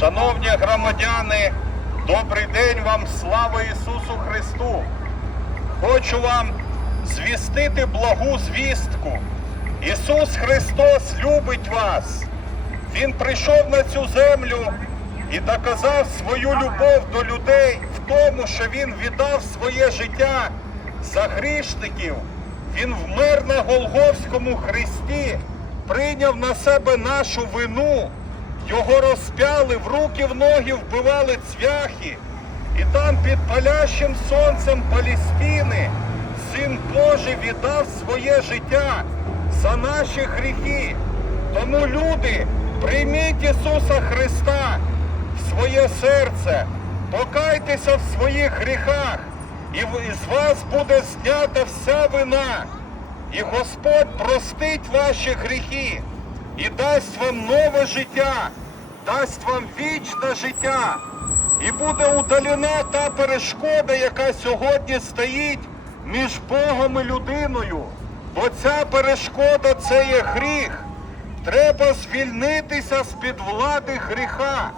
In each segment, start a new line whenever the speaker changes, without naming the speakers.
Шановні громадяни, добрий день вам, слава Ісусу Христу! Хочу вам звістити благу звістку. Ісус Христос любить вас. Він прийшов на цю землю і доказав свою любов до людей в тому, що Він віддав своє життя за грішників. Він вмер на Голговському хресті, прийняв на себе нашу вину, його розпяли, в руки в ноги вбивали цвяхи. І там під палящим сонцем Палестини Син Божий віддав своє життя за наші гріхи. Тому люди, прийміть Ісуса Христа в своє серце, покайтеся в своїх гріхах, і з вас буде знята вся вина. І Господь простить ваші гріхи і дасть вам нове життя, дасть вам вічне життя. І буде удалена та перешкода, яка сьогодні стоїть між Богом і людиною. Бо ця перешкода це є гріх. Треба звільнитися з-під влади гріха,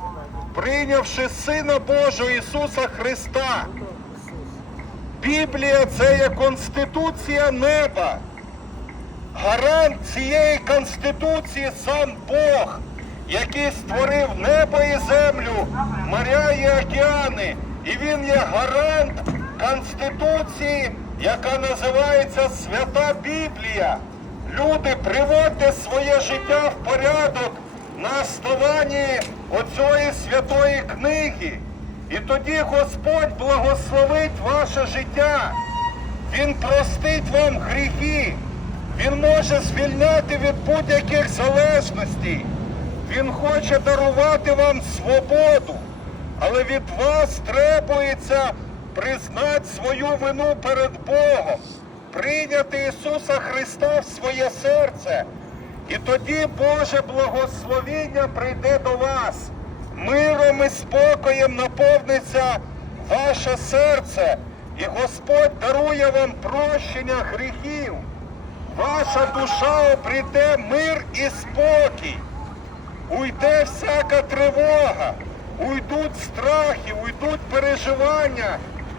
прийнявши Сина Божого Ісуса Христа. Біблія це є конституція неба. Гарант цієї конституції сам Бог, який створив небо і землю, моря і океани. І він є гарант конституції, яка називається Свята Біблія. Люди, приводьте своє життя в порядок на основанні оцієї святої книги. І тоді Господь благословить ваше життя. Він простить вам гріхи. Він може звільняти від будь-яких залежностей. Він хоче дарувати вам свободу. Але від вас требується признати свою вину перед Богом, прийняти Ісуса Христа в своє серце. І тоді Боже благословіння прийде до вас. Миром і спокоєм наповниться ваше серце, і Господь дарує вам прощення гріхів. Ваша душа обріде мир і спокій. Уйде всяка тривога, уйдуть страхи, уйдуть переживання,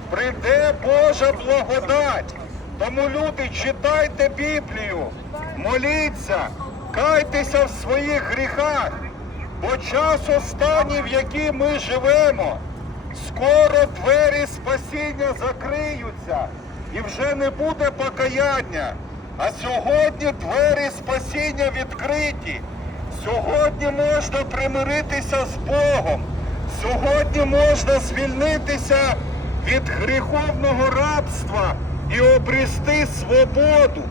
прийде Божа благодать. Тому люди, читайте Біблію, моліться, кайтеся в своїх гріхах, бо час останній, в який ми живемо, скоро двері спасіння закриються і вже не буде покаяння. А сьогодні двері спасіння відкриті. Сьогодні можна примиритися з Богом. Сьогодні можна звільнитися від гріховного рабства і обрести свободу.